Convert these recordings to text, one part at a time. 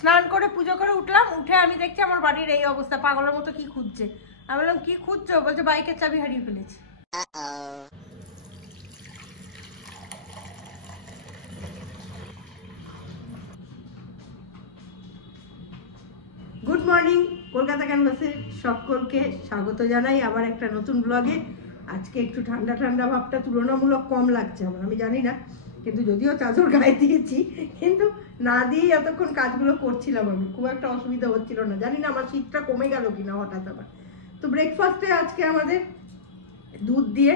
স্নান করে পুজো করে উঠলাম, উঠে আমি দেখছি আমার বাড়ির এই অবস্থা, পাগলের মতো কি খুঁজছে। আমি বললাম কি খুঁজছো? বলছে বাইকের চাবি হারিয়ে ফেলেছি। গুড মর্নিং, কলকাতা ক্যানভাসের সকলকে স্বাগত জানাই আবার একটা নতুন ব্লগে। আজকে একটু ঠান্ডা ঠান্ডা ভাবটা তুলনামূলক কম লাগছে আমার, আমি জানি না, কিন্তু যদিও চাদর গায়ে দিয়েছি, কিন্তু না দিয়েই এতক্ষণ কাজগুলো করছিলাম আমি, খুব একটা অসুবিধা হচ্ছিল না। জানি না আমার শীতটা কমে গেল কিনা হঠাৎ আবার। তো ব্রেকফাস্টে আজকে আমাদের দুধ দিয়ে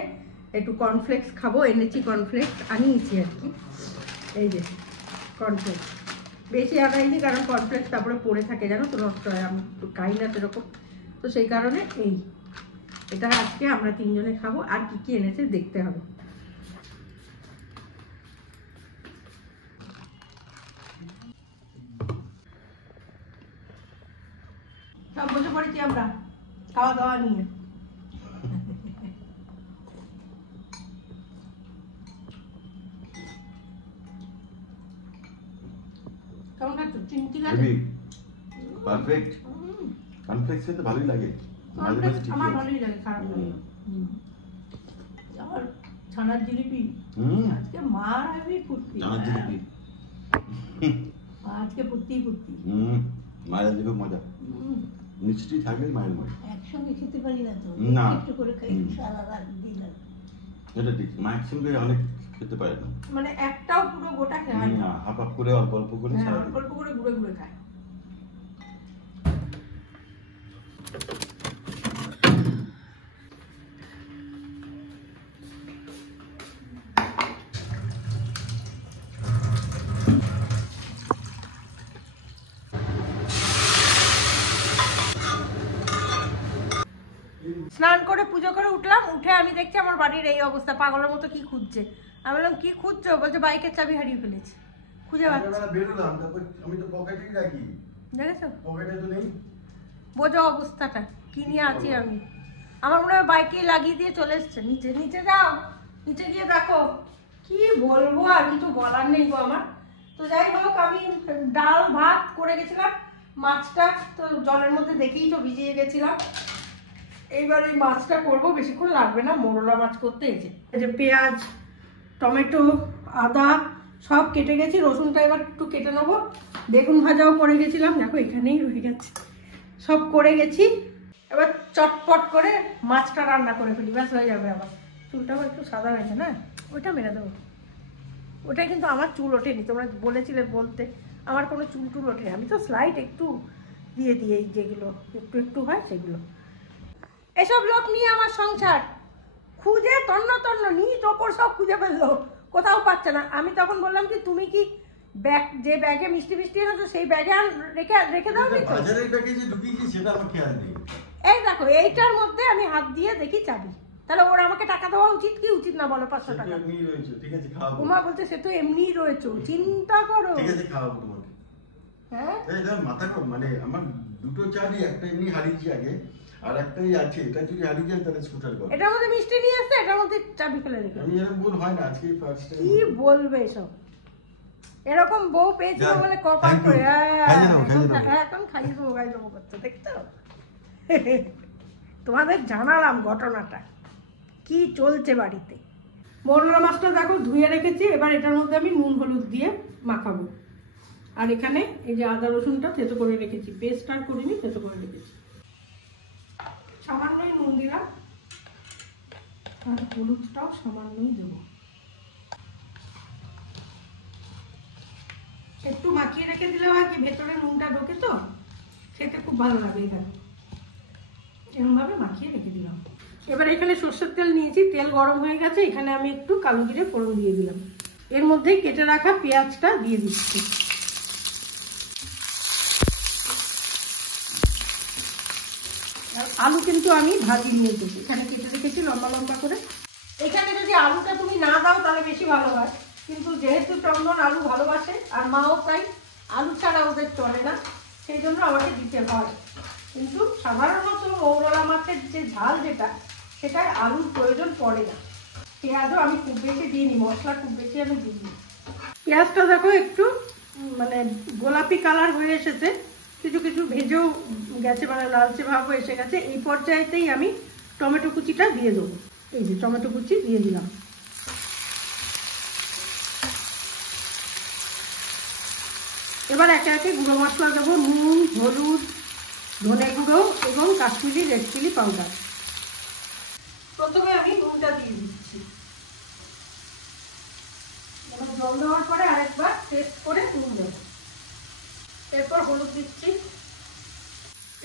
একটু কর্নফ্লেক্স খাবো, এনেছি কর্নফ্লেক্স, আনিয়েছি আর কি। এই যে কর্নফ্লেক্স বেশি আনাইনি, কারণ কর্নফ্লেক্স তারপরে পড়ে থাকে, জানো তো, নষ্ট হয়, আমি খাই না সেরকম। তো সেই কারণে এটা আজকে আমরা তিনজনে খাবো। আর কি কি এনেছে দেখতে হবে। সব বসে পড়েছি আমরা খাওয়া দাওয়া নিয়ে। কেমন খাচ্ছ? চিমটি লাগে? পারফেক্ট। কর্নফ্লেক্স খেতে ভালোই লাগে, আমার ভালোই লাগে, খারাপ লাগে। আবার ছানার জিলিপি, আজকে মার আমি ফুটতি, ছানার জিলিপি আজকে ফুটতি মায়ের আজকে খুব মজা। মিষ্টি থাকলে মায়ের মজা। একসঙ্গে খেতে পারি না তো, না একটু করে খাই সারা রাত দিন। এটা ঠিক, মা একসঙ্গে অনেক খেতে পারে না, মানে একটাও পুরো গোটা খায় না, হাফ হাফ করে অল্প অল্প করে অল্প অল্প করে ঘুরে ঘুরে খায়। স্নান করে পুজো করে উঠলাম, উঠে আমি দেখছি আমার বাড়ির এই অবস্থা, পাগলের মতো কি খুঁজছে। আমি বললাম কি খুঁজছো? বলছে বাইকের চাবি হারিয়ে ফেলেছি। খুঁজে পাচ্ছি, আমি তো পকেটেই রাখি, দেখেছো পকেটে তো নেই। বোঝো অবস্থাটা কি নিয়ে আছি আমি। আমার মনে হয় বাইকে লাগিয়ে দিয়ে চলে এসছে। নিচে নিচে যাও, নিচে গিয়ে দেখো। কি বলবো, আর কিছু বলার নেই গো আমার। তো যাই হোক, আমি ডাল ভাত করে গেছিলাম, মাছটা তো জলের মধ্যে দেখেইছো ভিজিয়ে গেছিলাম। এইবার এই মাছটা করবো, বেশিক্ষণ লাগবে না, মোরলা মাছ করতে। এই যে পেঁয়াজ, টমেটো, আদা সব কেটে গেছি, রসুনটা এবার একটু কেটে নেবো। বেগুন ভাজাও করে গেছিলাম, দেখো এখানেই রয়ে গেছে, সব করে গেছি। এবার চটপট করে মাছটা রান্না করে ফেলি, ব্যাস হয়ে যাবে। আবার চুলটাও একটু সাদা হয়েছে না, ওইটা মেরে দেবো। ওটাই কিন্তু আমার চুল ওঠেনি, তোমরা বলেছিলে বলতে, আমার কোনো চুল টুল ওঠে, আমি তো স্লাইড একটু দিয়ে এই যেগুলো একটু একটু হয় সেগুলো। এসব লোক নিয়ে আমার সংসার, খুঁজে তন্ন তন্ন নিচ ওপর সব খুঁজে ফেললো, কোথাও পাচ্ছে না। আমি তখন বললাম কি, তুমি কি ব্যাগ, যে ব্যাগে মিষ্টি মিষ্টি এনেছো সেই ব্যাগে রেখে দাও নি তো? এই দেখো, এইটার মধ্যে আমি হাত দিয়ে দেখি চাবি, তাহলে ওর আমাকে টাকা দেওয়া উচিত কি উচিত না বলো? 500 টাকা। উমা বলছে সে তো এমনি রয়েছে, চিন্তা করো। হ্যাঁ মাথা মানে আমার দুটো চাবি, একটা এমনি হারিয়েছি আগে, আর একটাই আছে, এটা যদি হারিয়ে যায় তাহলে স্কুটার করো। এটার মধ্যে মিষ্টি নিয়ে আসছে, এটার মধ্যে চাবি ফেলে রেখে। আমি এরকম ভুল হয় না, আজকে ফার্স্ট টাইম। কি বলবে এসব, এরকম বউ পেয়েছিল বলে কপাল করে। এখন খাইয়ে দেবো গাই দেবো করছে, দেখছো? তোমাদের জানালাম ঘটনাটা কি চলছে বাড়িতে। মোরলা মাছটা দেখো ধুয়ে রেখেছি, এবার এটার মধ্যে আমি নুন হলুদ দিয়ে মাখাবো। আর এখানে এই যে আদা রসুনটা থেতো করে রেখেছি, পেস্ট আর করিনি, থেতো করে রেখেছি। সামান্যই নুন দিলাম, আর হলুদটাও সামান্যই দেবো। একটু মাখিয়ে রেখে দিলে হয় কি, ভেতরে নুনটা ঢোকে তো খেতে খুব ভালো লাগে। এখানে এরকমভাবে মাখিয়ে রেখে দিলাম। এবার এখানে সর্ষের তেল নিয়েছি, তেল গরম হয়ে গেছে, এখানে আমি একটু কালো জিরে ফোড়ন দিয়ে দিলাম। এর মধ্যেই কেটে রাখা পেঁয়াজটা দিয়ে দিচ্ছি। আলু কিন্তু আমি ভাজি নিয়ে দিচ্ছি, এখানে কেটে রেখেছি লম্বা লম্বা করে। এখানে যদি আলুটা তুমি না দাও তাহলে বেশি ভালো হয়, কিন্তু যেহেতু চন্দন আলু ভালোবাসে আর মাও তাই, আলু ছাড়া ওদের চলে না, সেই জন্য আমাকে দিতে হয়। কিন্তু সাধারণত মৌরলা মাছের যে ঝাল যেটা, সেটায় আলুর প্রয়োজন পড়ে না। পেঁয়াজও আমি খুব বেশি দিইনি, মশলা খুব বেশি আমি দিইনি। পেঁয়াজটা দেখো একটু মানে গোলাপি কালার হয়ে এসেছে, কিছু কিছু ভেজেও গেছে, মানে লালচে ভাব এসে গেছে। এই পর্যায়েতেই আমি টমেটো কুচিটা দিয়ে দেবো। এই যে টমেটো কুচি দিয়ে দিলাম। এবার একে একে গুঁড়ো মশলা দেবো, নুন, হলুদ, ধনে গুঁড়ো এবং কাশ্মীরি রেড চিলি পাউডার। প্রথমে আমি নুনটা দিয়ে দিচ্ছি, জল দেওয়ার পরে আরেকবার টেস্ট করে নুন দেবো। এরপর হলুদ দিচ্ছি,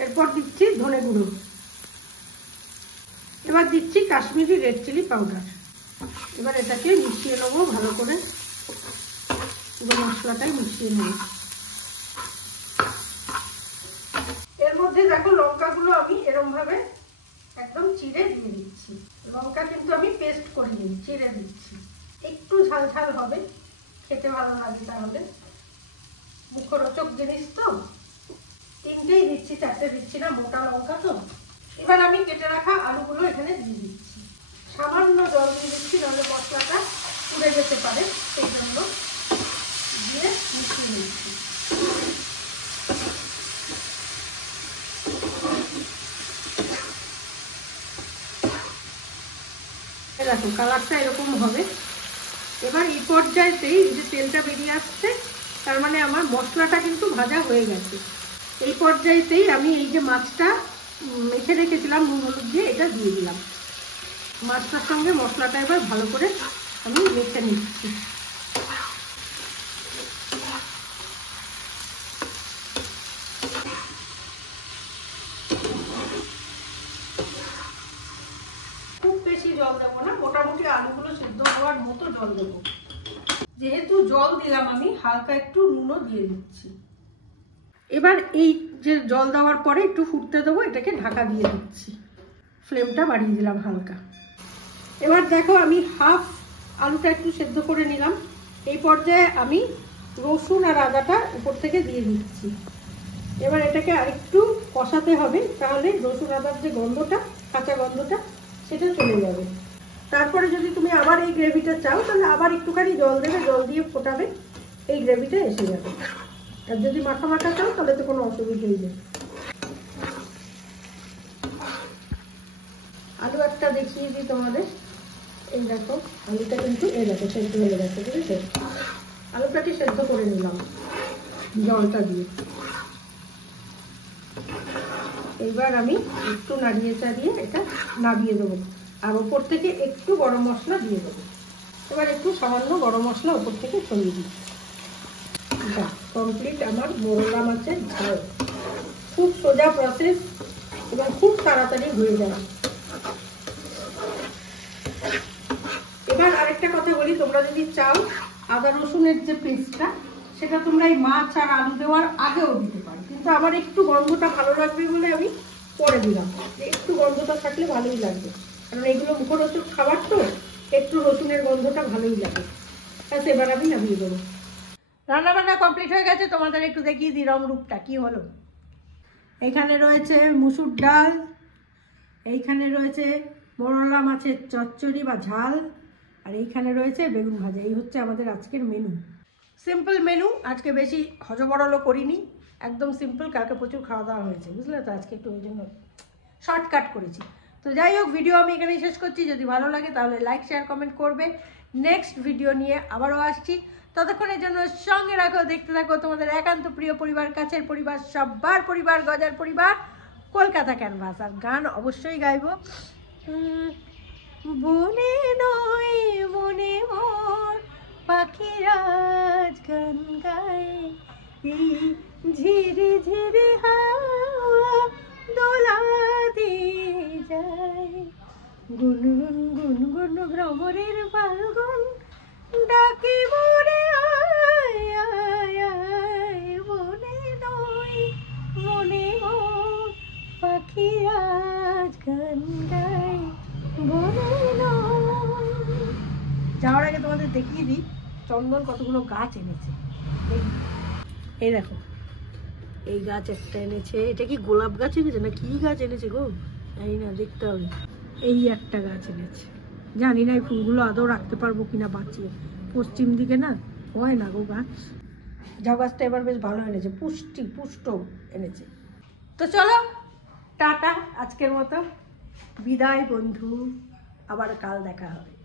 এরপর দিচ্ছি ধনে গুঁড়ো, এবার দিচ্ছি কাশ্মীরি রেড চিলি পাউডার। এবার এটাকে মিশিয়ে নেবো ভালো করে, পুরো মশলাটাই মিশিয়ে নেব। এর মধ্যে দেখো লঙ্কাগুলো আমি এরকম ভাবে একদম চিড়ে দিয়ে দিচ্ছি। লঙ্কা কিন্তু আমি পেস্ট করে নিই, চিড়ে দিচ্ছি। একটু ঝাল ঝাল হবে, খেতে ভালো লাগে, তাহলে মুখরোচক জিনিস তো। তিনটেই দিচ্ছি, চারটে দিচ্ছি না, মোটা লঙ্কা তো। এবার আমি কেটে রাখা আলুগুলো এখানে দিয়ে দিচ্ছি। সামান্য জল দিয়ে দিচ্ছি, নাহলে মশলাটা পুড়ে যেতে পারে, সেই জন্য দিয়ে মিশিয়ে নিচ্ছি। দেখো কালারটা এরকম হবে। এবার এই পর্যায়েতেই যে তেলটা বেরিয়ে আসছে, তার মানে আমার মশলাটা কিন্তু ভাজা হয়ে গেছে। এই পর্যায়েতেই আমি এই যে মাছটা মেখে রেখেছিলাম নুন হলুদ দিয়ে, এটা দিয়ে দিলাম। মাছটার সঙ্গে মশলাটা এবার ভালো করে আমি মেখে নিচ্ছি। খুব বেশি জল দেবো না, মোটামুটি আলুগুলো সিদ্ধ হওয়ার মতো জল দেবো। যেহেতু জল দিলাম, আমি হালকা একটু নুনও দিয়ে দিচ্ছি। এবার এই যে জল দেওয়ার পরে একটু ফুটতে দেবো, এটাকে ঢাকা দিয়ে দিচ্ছি। ফ্লেমটা বাড়িয়ে দিলাম হালকা। এবার দেখো আমি হাফ আলুটা একটু সেদ্ধ করে নিলাম। এই পর্যায়ে আমি রসুন আর আদাটা উপর থেকে দিয়ে দিচ্ছি। এবার এটাকে আরেকটু কষাতে হবে, তাহলে রসুন আদার যে গন্ধটা, কাঁচা গন্ধটা, সেটা চলে যাবে। তারপরে যদি তুমি আবার এই গ্রেভিটা চাও, তাহলে আবার একটুখানি জল দেবে, জল দিয়ে ফোটাবে, এই গ্রেভিটা এসে যাবে। আর যদি মাখা মাখা চাও, তাহলে তো কোনো অসুবিধাই নেই। আলু একটা দেখিয়ে দিই তোমাদের। এই দেখো আলুটা কিন্তু এই দেখো সেদ্ধ হয়ে গেছে, বুঝেছো? আলুটাকে সেদ্ধ করে নিলাম জলটা দিয়ে। এইবার আমি একটু নাড়িয়ে চাড়িয়ে এটা নামিয়ে দেবো, আর ওপর থেকে একটু গরম মশলা দিয়ে দেবো। এবার একটু সামান্য গরম মশলা ওপর থেকে ছড়িয়ে দিই। কমপ্লিট আমার মোরলা মাছের ঝাল। খুব সোজা প্রসেস এবং খুব তাড়াতাড়ি হয়ে যায়। এবার আরেকটা কথা বলি, তোমরা যদি চাও আদা রসুনের যে পেস্টটা, সেটা তোমরা এই মাছ আর আলু দেওয়ার আগেও দিতে পারো, কিন্তু আমার একটু গন্ধটা ভালো লাগবে বলে আমি পরে দিলাম। একটু গন্ধটা থাকলে ভালোই লাগবে, কারণ এগুলো মুখরোচক খাবার তো, একটু রসুনের গন্ধটা ভালোই লাগে। ব্যাস, এবার আমি নামিয়ে দেবো। রান্না বান্না কমপ্লিট হয়ে গেছে, তোমাদের একটু দেখিয়ে দিই রংরূপটা কি হলো। এখানে রয়েছে মুসুর ডাল, এইখানে রয়েছে মোরলা মাছের চচ্চড়ি বা ঝাল, আর এইখানে রয়েছে বেগুন ভাজা। এই হচ্ছে আমাদের আজকের মেনু। সিম্পল মেনু, আজকে বেশি হজবরলও করিনি, একদম সিম্পল। কালকে প্রচুর খাওয়া দাওয়া হয়েছে, বুঝলে তো, আজকে একটু ওই জন্য শর্টকাট করেছি। তো যাই হোক, ভিডিও আমি এখানেই শেষ করছি। যদি ভালো লাগে তাহলে লাইক, শেয়ার, কমেন্ট করবে। নেক্সট ভিডিও নিয়ে আবারও আসছি, ততক্ষণের জন্য সঙ্গে রাখো, দেখতে থাকো তোমাদের একান্ত প্রিয় পরিবার, কাছের পরিবার, সবার পরিবার, গজার পরিবার, কলকাতা ক্যানভাস। আর গান অবশ্যই গাইবো। বনে নয় মনে মোর পাখিরাজ গান গায়, এই ঝিরে ঝিরে হাওয়া দোলা দিয়ে যায়, গুনগুন গুনগুন ভ্রমরের ফাল্গুন ডাকে মোরে আয় আয় আয়, বনে নয় মনে মোর পাখিরাজ গান গায়, বনে নয়। যাওয়ার আগে তোমাদের দেখিয়ে দিই চন্দন কতগুলো গাছ এনেছে। এই দেখো, এই গাছ একটা এনেছে। এটা কি গোলাপ গাছ এনেছে না কি গাছ এনেছে গো, জানি না, দেখতে হবে। এই একটা গাছ এনেছে, জানি না এই ফুলগুলো আদৌ রাখতে পারবো কিনা বাঁচিয়ে। পশ্চিম দিকে না হয় না গো গাছ। ঝাউ গাছটা এবার বেশ ভালো এনেছে, পুষ্ট এনেছে। তো চলো টাটা, আজকের মতো বিদায় বন্ধু, আবার কাল দেখা হবে।